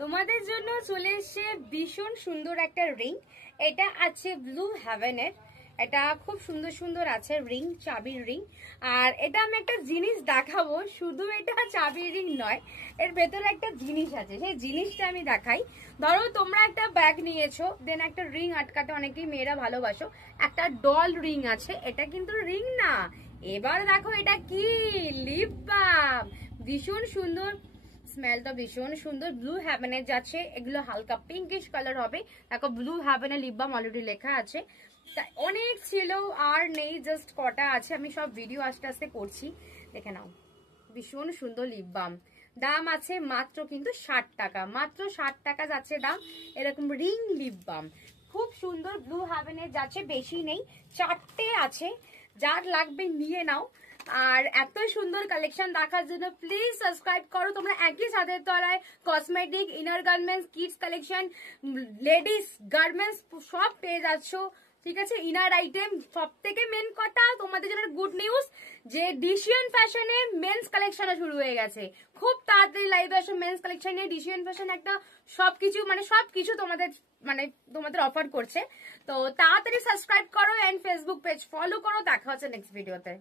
তোমাদের জন্য চলে এসেছে ভীষণ সুন্দর একটা রিং। এটা আছে ব্লু হেভেনের। এটা খুব সুন্দর সুন্দর আছে রিং, চাবির রিং। আর এটা আমি একটা জিনিস দেখাবো, শুধু এটা চাবির রিং নয়, এর ভেতরে একটা জিনিস আছে, সেই জিনিসটা আমি দেখাই। ধরো তোমরা একটা ব্যাগ নিয়েছো, দেন একটা রিং আটকাতে অনেকেই মেয়েরা ভালোবাসো, একটা ডল রিং আছে, এটা কিন্তু রিং না। এবার দেখো এটা কি, লিপ বাম। ভীষণ সুন্দর, স্মেলটা ভীষণ সুন্দর। ব্লু হ্যাভেনের যাচ্ছে, এগুলো হালকা পিঙ্কিশ কালার হবে। দেখো ব্লু হ্যাভেনের লিপ বাম অলরেডি লেখা আছে। অনেক ছিল, আর নেই, জাস্ট কটা আছে, আমি সব ভিডিও আস্তে আস্তে করছি, দেখে নাও। ভীষণ সুন্দর লিপ বাম, দাম আছে মাত্র কিন্তু 60 টাকা, মাত্র 60 টাকা যাচ্ছে দাম। এরকম রিং লিপ বাম খুব সুন্দর, ব্লু হ্যাভেনের যাচ্ছে, বেশি নেই, 4টে আছে, যার লাগবে নিয়ে নাও। আর এত সুন্দর কালেকশন দেখার জন্য প্লিজ সাবস্ক্রাইব করো। তোমরা একই ছাদের তলায় cosmetic, inner garments, kids collection, ladies garments সব পেয়ে যাচ্ছ, ঠিক আছে। ইনার আইটেম, সব থেকে মেন কথা তোমাদের জন্য গুড নিউজ, যে ডিসিয়ান ফ্যাশনে মেন্স কালেকশন শুরু হয়ে গেছে। খুব তাড়াতাড়ি লাইভে আসো মেন্স কালেকশন নিয়ে। ডিসিয়ান ফ্যাশন একটা সবকিছু সবকিছু তোমাদের অফার করছে। তো তাড়াতাড়ি সাবস্ক্রাইব করো এন্ড ফেসবুক পেজ ফলো করো। দেখা হচ্ছে নেক্সট ভিডিওতে।